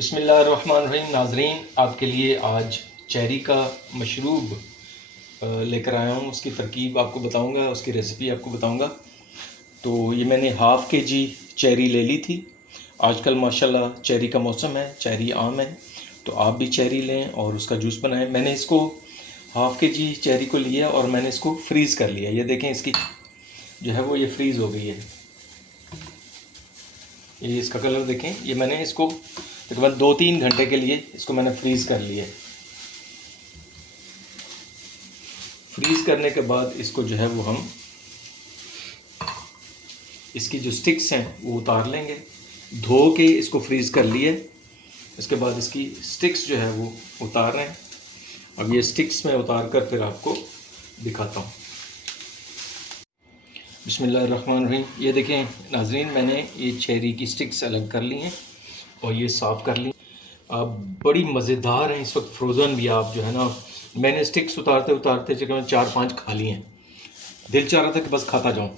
बिस्मिल्लाहिर्रहमानिर्रहीम। नाजरीन, आपके लिए आज चेरी का मशरूब लेकर आया हूँ। उसकी तरकीब आपको बताऊँगा, उसकी रेसिपी आपको बताऊँगा। तो ये मैंने हाफ़ के जी चेरी ले ली थी। आजकल माशाल्लाह चेरी का मौसम है, चेरी आम है, तो आप भी चेरी लें और उसका जूस बनाएं। मैंने इसको हाफ़ के जी चेरी को लिया और मैंने इसको फ्रीज़ कर लिया। ये देखें, इसकी जो है वो ये फ्रीज़ हो गई है। ये इसका कलर देखें। ये मैंने इसको तकरीबन 2-3 घंटे के लिए इसको मैंने फ्रीज़ कर लिया है। फ्रीज़ करने के बाद इसको जो है वो हम इसकी जो स्टिक्स हैं वो उतार लेंगे। धो के इसको फ्रीज़ कर लिए, इसके बाद इसकी स्टिक्स जो है वो उतार रहे हैं। अब ये स्टिक्स में उतार कर फिर आपको दिखाता हूँ। बिस्मिल्लाहिर्रहमानिर्रहीम। ये देखें नाजरीन, मैंने ये चेरी की स्टिक्स अलग कर ली हैं और ये साफ़ कर ली। अब बड़ी मज़ेदार हैं इस वक्त, फ्रोज़न भी। आप जो है ना, मैंने स्टिक्स उतारते उतारते तकरीबन 4-5 खा ली हैं। दिल चाह रहा था कि बस खाता जाऊँ।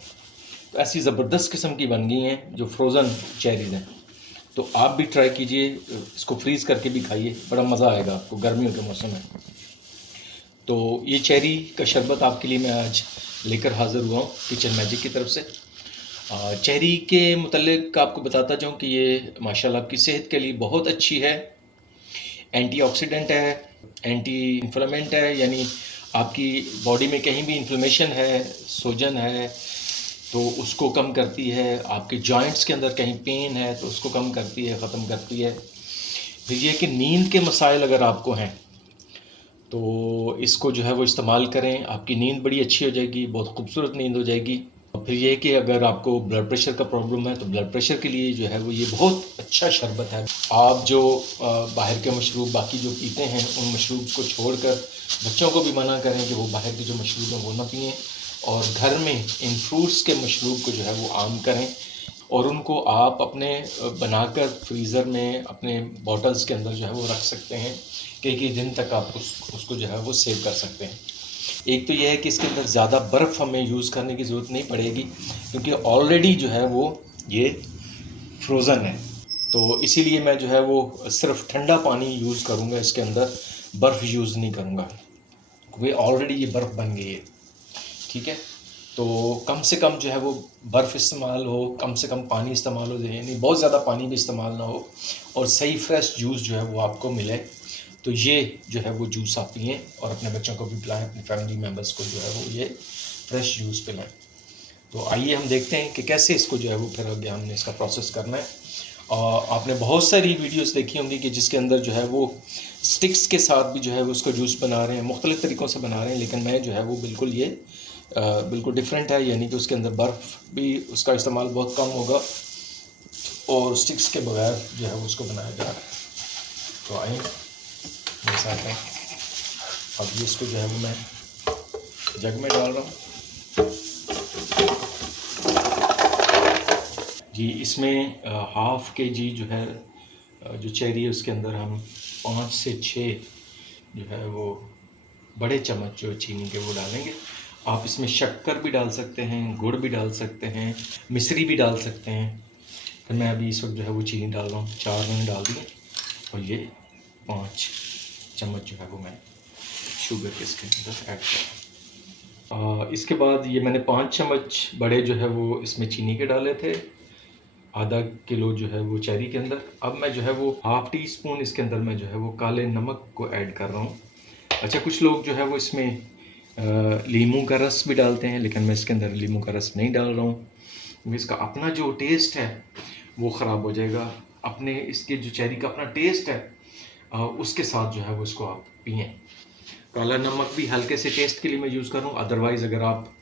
तो ऐसी ज़बरदस्त किस्म की बन गई हैं जो फ्रोज़न चेरीज़ हैं। तो आप भी ट्राई कीजिए, इसको फ्रीज़ करके भी खाइए, बड़ा मज़ा आएगा आपको। गर्मियों के मौसम में तो ये चेरी का शरबत आपके लिए मैं आज लेकर हाज़िर हुआ हूँ किचन मैजिक की तरफ से। चेरी के मुतल्लिक आपको बताता जाऊँ कि ये माशाल्लाह आपकी सेहत के लिए बहुत अच्छी है। एंटीऑक्सीडेंट है, एंटी इन्फ्लेमेंट है, यानी आपकी बॉडी में कहीं भी इन्फ्लेमेशन है, सूजन है तो उसको कम करती है। आपके जॉइंट्स के अंदर कहीं पेन है तो उसको कम करती है, ख़त्म करती है। फिर ये कि नींद के मसाइल अगर आपको हैं तो इसको जो है वो इस्तेमाल करें, आपकी नींद बड़ी अच्छी हो जाएगी, बहुत खूबसूरत नींद हो जाएगी। और फिर ये कि अगर आपको ब्लड प्रेशर का प्रॉब्लम है तो ब्लड प्रेशर के लिए जो है वो ये बहुत अच्छा शरबत है। आप जो बाहर के मशरूब बाकी जो पीते हैं उन मशरूब्स को छोड़कर बच्चों को भी मना करें कि वो बाहर के जो मशरूब हैं वो ना पिएँ, और घर में इन फ्रूट्स के मशरूब को जो है वो आम करें और उनको आप अपने बनाकर फ्रीज़र में अपने बॉटल्स के अंदर जो है वो रख सकते हैं। कई दिन तक आप उसको जो है वो सेव कर सकते हैं। एक तो ये है कि इसके अंदर ज़्यादा बर्फ़ हमें यूज़ करने की ज़रूरत नहीं पड़ेगी, क्योंकि ऑलरेडी जो है वो ये फ्रोज़न है। तो इसीलिए मैं जो है वो सिर्फ ठंडा पानी यूज़ करूँगा, इसके अंदर बर्फ़ यूज़ नहीं करूँगा, क्योंकि ऑलरेडी ये बर्फ़ बन गई है। ठीक है, तो कम से कम जो है वो बर्फ़ इस्तेमाल हो, कम से कम पानी इस्तेमाल हो, यानी बहुत ज़्यादा पानी भी इस्तेमाल ना हो, और सही फ्रेश जूस जो है वो आपको मिले। तो ये जो है वो जूस आप पिएँ और अपने बच्चों को भी पिलाएं, अपनी फैमिली मेम्बर्स को जो है वो ये फ्रेश जूस पिलाएं। तो आइए हम देखते हैं कि कैसे इसको जो है वो फिर आगे हमने इसका प्रोसेस करना है। आपने बहुत सारी वीडियोस देखी होंगी कि जिसके अंदर जो है वो स्टिक्स के साथ भी जो है वो उसका जूस बना रहे हैं, मुख्तलिफ़ तरीक़ों से बना रहे हैं, लेकिन मैं जो है वो बिल्कुल ये बिल्कुल डिफरेंट है, यानी कि उसके अंदर बर्फ़ भी उसका इस्तेमाल बहुत कम होगा और स्टिक्स के बगैर जो है वो उसको बनाया जा रहा है। तो आइए मेरे साथ हैं। अब ये इसको जो है वो मैं जग में डाल रहा हूँ जी। इसमें हाफ़ के जी जो है जो चेरी है उसके अंदर हम 5 से 6 जो है वो बड़े चम्मच जो चीनी के वो डालेंगे। आप इसमें शक्कर भी डाल सकते हैं, गुड़ भी डाल सकते हैं, मिश्री भी डाल सकते हैं। फिर मैं अभी इस वक्त जो है वो चीनी डाल रहा हूँ, 4 मैंने डाल दिए, और ये 5 चम्मच जो है वो मैं शुगर के इसके अंदर ऐड कर। इसके बाद ये मैंने 5 चम्मच बड़े जो है वो इसमें चीनी के डाले थे, आधा किलो जो है वो चेरी के अंदर। अब मैं जो है वो हाफ़ टी स्पून इसके अंदर मैं जो है वो काले नमक को ऐड कर रहा हूँ। अच्छा, कुछ लोग जो है वो इसमें लीमू का रस भी डालते हैं, लेकिन मैं इसके अंदर लीमू का रस नहीं डाल रहा हूँ, क्योंकि इसका अपना जो टेस्ट है वो ख़राब हो जाएगा। अपने इसके जो चेरी का अपना टेस्ट है उसके साथ जो है वो इसको आप पिएँ। काला नमक भी हल्के से टेस्ट के लिए मैं यूज़ कर रहा हूँ, अदरवाइज़ अगर आप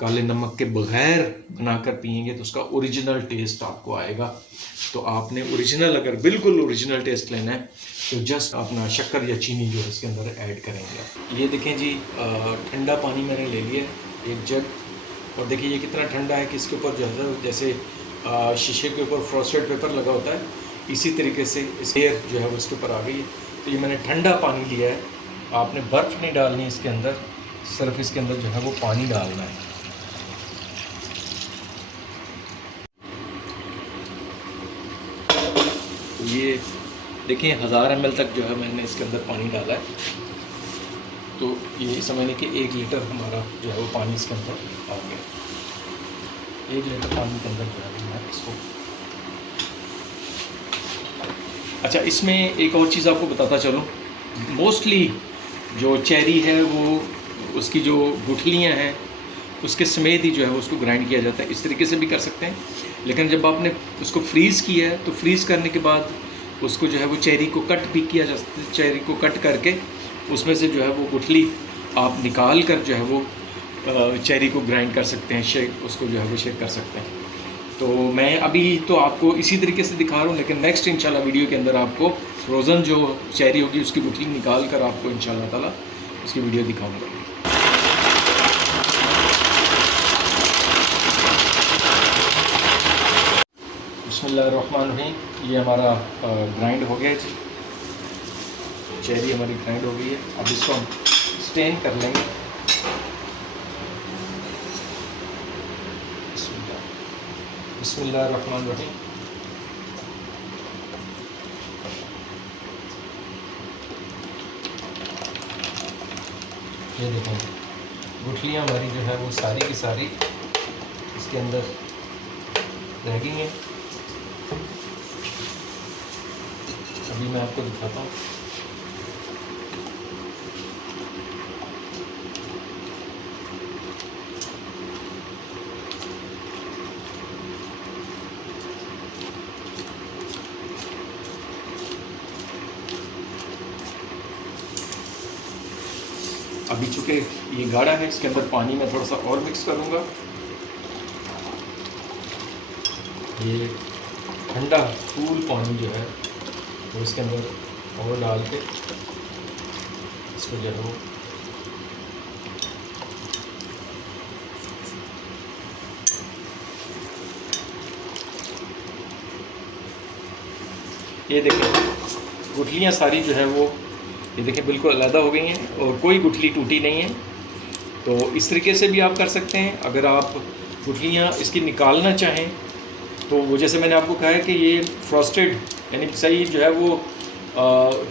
काले नमक के बग़ैर बनाकर पिएंगे तो उसका ओरिजिनल टेस्ट आपको आएगा। तो आपने ओरिजिनल, अगर बिल्कुल ओरिजिनल टेस्ट लेना है तो जस्ट अपना शक्कर या चीनी जो है इसके अंदर ऐड करेंगे। ये देखें जी, ठंडा पानी मैंने ले लिया एक जग, और देखिए ये कितना ठंडा है कि इसके ऊपर जो है जैसे शीशे के ऊपर फ्रॉस्टेड पेपर लगा होता है, इसी तरीके से इस एयर जो है वो इसके ऊपर आ गई है। तो ये मैंने ठंडा पानी लिया है। आपने बर्फ़ नहीं डालनी इसके अंदर, सिर्फ इसके अंदर जो है वो पानी डालना है। तो ये देखिए 1000 ml तक जो है मैंने इसके अंदर पानी डाला है। तो ये समझने कि 1 लीटर हमारा जो है वो पानी इसके अंदर आ गया। 1 लीटर पानी के अंदर जो है मैं इसको, अच्छा इसमें एक और चीज़ आपको बताता चलूँ, मोस्टली जो चेरी है वो उसकी जो गुठलियाँ हैं उसके समेत ही जो है उसको ग्राइंड किया जाता है। इस तरीके से भी कर सकते हैं, लेकिन जब आपने उसको फ्रीज़ किया है तो फ्रीज़ करने के बाद उसको जो है वो चेरी को कट भी किया जा सकता है। चेरी को कट करके उसमें से जो है वो गुठली आप निकाल कर जो है वो चेरी को ग्राइंड कर सकते हैं, शेक उसको जो है वो शेक कर सकते हैं। तो मैं अभी तो आपको इसी तरीके से दिखा रहा हूँ, लेकिन नेक्स्ट इंशाल्लाह वीडियो के अंदर आपको फ्रोज़न जो चेरी होगी उसकी गुठली निकाल कर आपको इंशाल्लाह ताला उसकी वीडियो दिखाऊंगा। बिस्मिल्लाहिर्रहमानिर्रहीम, ये हमारा ग्राइंड हो गया है जी, चेरी हमारी ग्राइंड हो गई है। अब इसको हम स्टेन कर लेंगे। बिस्मिल्लाहिर्रहमानिर्रहीम। ये देखें गुठलियाँ हमारी जो है वो सारी की सारी इसके अंदर रह गई हैं। अभी मैं आपको दिखाता हूँ। अभी चूँकि ये गाढ़ा है, इसके अंदर पानी मैं थोड़ा सा और मिक्स करूँगा। ये ठंडा कूल पानी जो है वो इसके अंदर और डाल के इसको जो है वो ये देखें गुठलियाँ सारी जो है वो ये देखें बिल्कुल अलग हो गई हैं और कोई गुठली टूटी नहीं है। तो इस तरीके से भी आप कर सकते हैं। अगर आप गुठलियाँ इसकी निकालना चाहें तो वो जैसे मैंने आपको कहा है कि ये फ्रॉस्टेड यानी सही जो है वो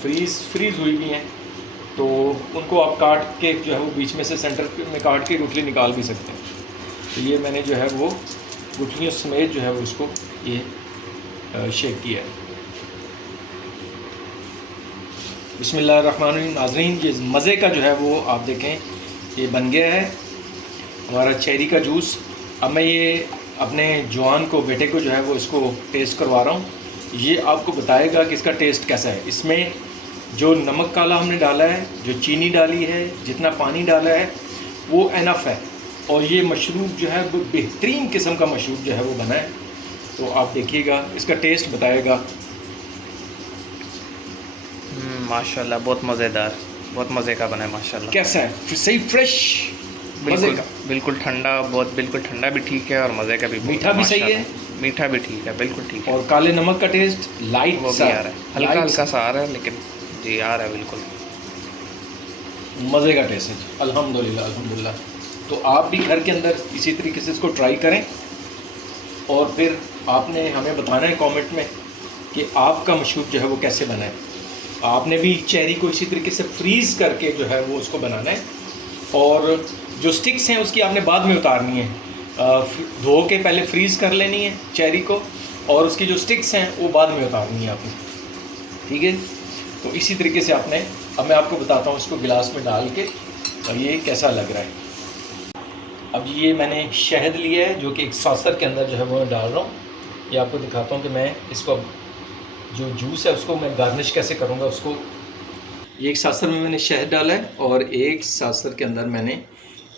फ्रीज़ हुई भी हैं, तो उनको आप काट के जो है वो बीच में से सेंटर में काट के गुठली निकाल भी सकते हैं। तो ये मैंने जो है वो गुठलियों समेत जो है वो इसको ये शेक किया है। बिस्मिल्लाहिर्रहमानिर्रहीम। नाज़रीन, ये मज़े का जो है वो आप देखें ये बन गया है हमारा चेरी का जूस। अब मैं ये अपने जवान को बेटे को जो है वो इसको टेस्ट करवा रहा हूँ। ये आपको बताएगा कि इसका टेस्ट कैसा है। इसमें जो नमक काला हमने डाला है, जो चीनी डाली है, जितना पानी डाला है वो एनफ है। और ये मशरूब जो है वो बेहतरीन किस्म का मशरूब जो है वो बना है। तो आप देखिएगा, इसका टेस्ट बताएगा। माशाल्लाह बहुत मज़ेदार, बहुत मज़े का बना है माशाल्लाह। कैसा है? सही फ्रेश मज़े बिल्कुल का। बिल्कुल ठंडा, बहुत बिल्कुल ठंडा भी ठीक है और मज़े का भी बहुत मीठा भी सही है माशाल्लाह। मीठा भी ठीक है, बिल्कुल ठीक है। और काले नमक का टेस्ट लाइट वो सा, भी आ रहा है, हल्का लाइट हल्का सा आ रहा है, लेकिन जी आ रहा है बिल्कुल। मज़े का टेस्ट है। अल्हम्दुलिल्लाह अल्हम्दुलिल्लाह। तो आप भी घर के अंदर इसी तरीके से इसको ट्राई करें और फिर आपने हमें बताना है कमेंट में कि आपका मशरूब जो है वो कैसे बना है। आपने भी चेरी को इसी तरीके से फ्रीज़ करके जो है वो उसको बनाना है। और जो स्टिक्स हैं उसकी आपने बाद में उतारनी है। धो के पहले फ्रीज़ कर लेनी है चेरी को, और उसकी जो स्टिक्स हैं वो बाद में उतारनी है आपने। ठीक है, तो इसी तरीके से आपने, अब मैं आपको बताता हूँ इसको गिलास में डाल के और ये कैसा लग रहा है। अब ये मैंने शहद लिया है जो कि एक सॉसर के अंदर जो है वो मैं डाल रहा हूँ। ये आपको दिखाता हूँ कि मैं इसको जो जूस है उसको मैं गार्निश कैसे करूँगा उसको। ये एक सासर में मैंने शहद डाला है और एक सासर के अंदर मैंने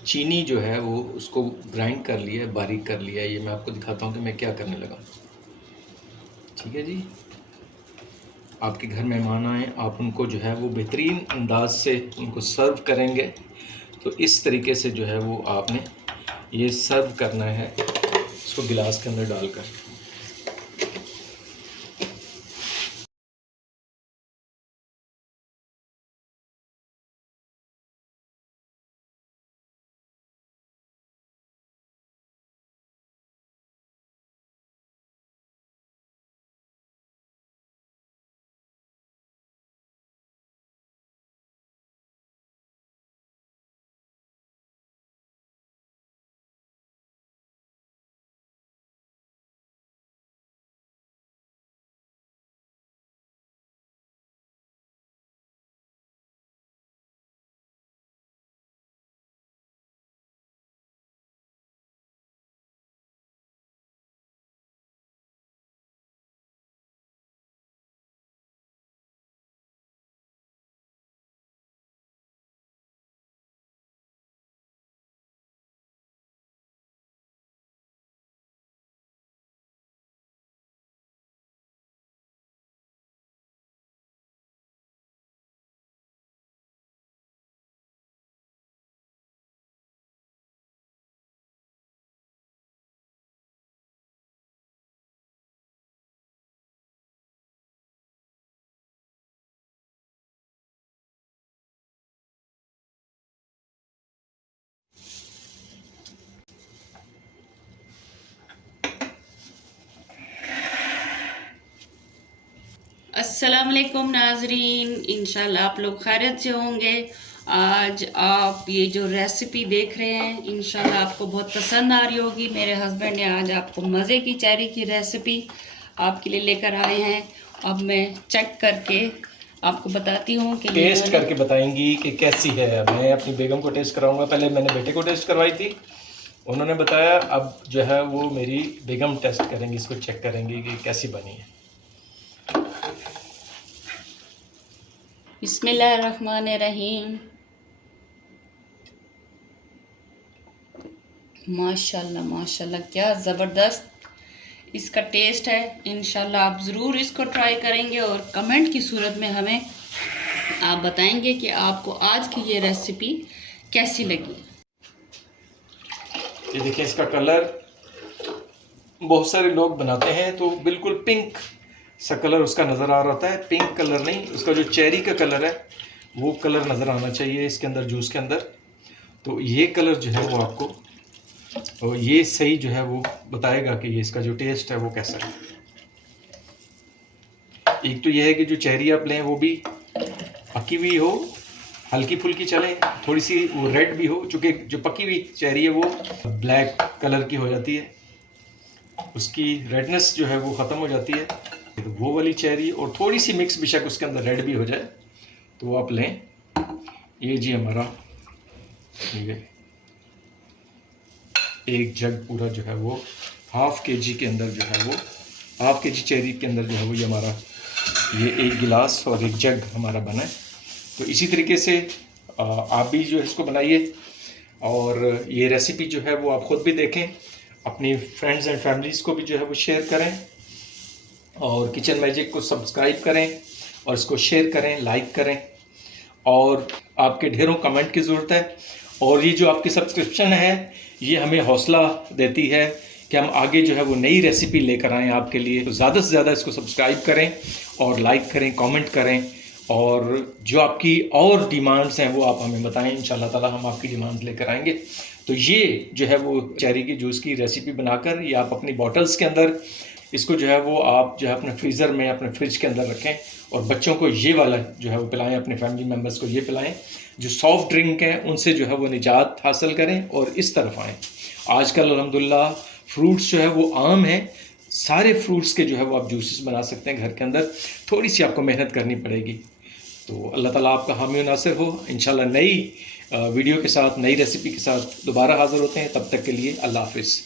चीनी जो है वो उसको ग्राइंड कर लिया है, बारीक कर लिया है। ये मैं आपको दिखाता हूँ कि मैं क्या करने लगा। ठीक है जी, आपके घर मेहमान आए, आप उनको जो है वो बेहतरीन अंदाज से उनको सर्व करेंगे, तो इस तरीके से जो है वो आपने ये सर्व करना है इसको गिलास के अंदर डालकर। अस्सलाम वालेकुम नाजरीन, इंशाल्लाह आप लोग खैरियत से होंगे। आज आप ये जो रेसिपी देख रहे हैं इंशाल्लाह आपको बहुत पसंद आ रही होगी। मेरे हस्बैंड ने आज आपको मज़े की चेरी की रेसिपी आपके लिए लेकर आए हैं। अब मैं चेक करके आपको बताती हूँ कि टेस्ट करके बताएंगी कि कैसी है। मैं अपनी बेगम को टेस्ट कराऊंगा। पहले मैंने बेटे को टेस्ट करवाई थी, उन्होंने बताया। अब जो है वो मेरी बेगम टेस्ट करेंगी, इसको चेक करेंगी कि कैसी बनी है। बिस्मिल्लाहिर्रहमानिर्रहीम। माशाल्लाह माशाल्लाह, क्या ज़बरदस्त इसका टेस्ट है। इंशाल्लाह आप ज़रूर इसको ट्राई करेंगे और कमेंट की सूरत में हमें आप बताएंगे कि आपको आज की ये रेसिपी कैसी लगी। ये देखिए इसका कलर, बहुत सारे लोग बनाते हैं तो बिल्कुल पिंक सा कलर उसका नज़र आ रहा होता है। पिंक कलर नहीं, उसका जो चेरी का कलर है वो कलर नज़र आना चाहिए इसके अंदर, जूस के अंदर। तो ये कलर जो है वो आपको, और ये सही जो है वो बताएगा कि ये इसका जो टेस्ट है वो कैसा है। एक तो ये है कि जो चेरी आप लें वो भी पकी हुई हो, हल्की फुल्की चले, थोड़ी सी वो रेड भी हो, चूँकि जो पकी हुई चेरी है वो ब्लैक कलर की हो जाती है, उसकी रेडनेस जो है वो ख़त्म हो जाती है। तो वो वाली चेरी, और थोड़ी सी मिक्स बेशक उसके अंदर रेड भी हो जाए तो वो आप लें। ये जी हमारा ये एक जग पूरा जो है वो हाफ के जी के अंदर जो है वो हाफ के जी चेरी के अंदर जो है वो ये हमारा ये एक गिलास और एक जग हमारा बना है। तो इसी तरीके से आप भी जो है इसको बनाइए, और ये रेसिपी जो है वो आप ख़ुद भी देखें, अपनी फ्रेंड्स एंड फैमिलीज़ को भी जो है वो शेयर करें, और किचन मैजिक को सब्सक्राइब करें और इसको शेयर करें, लाइक करें, और आपके ढेरों कमेंट की ज़रूरत है। और ये जो आपकी सब्सक्रिप्शन है ये हमें हौसला देती है कि हम आगे जो है वो नई रेसिपी लेकर आएँ आपके लिए। तो ज़्यादा से ज़्यादा इसको सब्सक्राइब करें और लाइक करें, कमेंट करें, और जो आपकी और डिमांड्स हैं वो आप हमें बताएं। इंशाल्लाह ताला हम आपकी डिमांड्स लेकर आएंगे। तो ये जो है वो चेरी की जूस की रेसिपी बनाकर ये आप अपनी बॉटल्स के अंदर इसको जो है वो आप जो है अपने फ्रीज़र में, अपने फ्रिज के अंदर रखें, और बच्चों को ये वाला जो है वो पिलाएं, अपने फैमिली मेम्बर्स को ये पिलाएं। जो सॉफ्ट ड्रिंक है उनसे जो है वो निजात हासिल करें और इस तरफ आएँ। आजकल अल्हम्दुलिल्लाह फ्रूट्स जो है वो आम हैं, सारे फ्रूट्स के जो है वो आप जूसेस बना सकते हैं घर के अंदर। थोड़ी सी आपको मेहनत करनी पड़ेगी। तो अल्लाह ताला आपका हामी व नासिर हो। इंशाल्लाह नई वीडियो के साथ, नई रेसिपी के साथ दोबारा हाज़िर होते हैं। तब तक के लिए अल्लाह हाफ़िज़।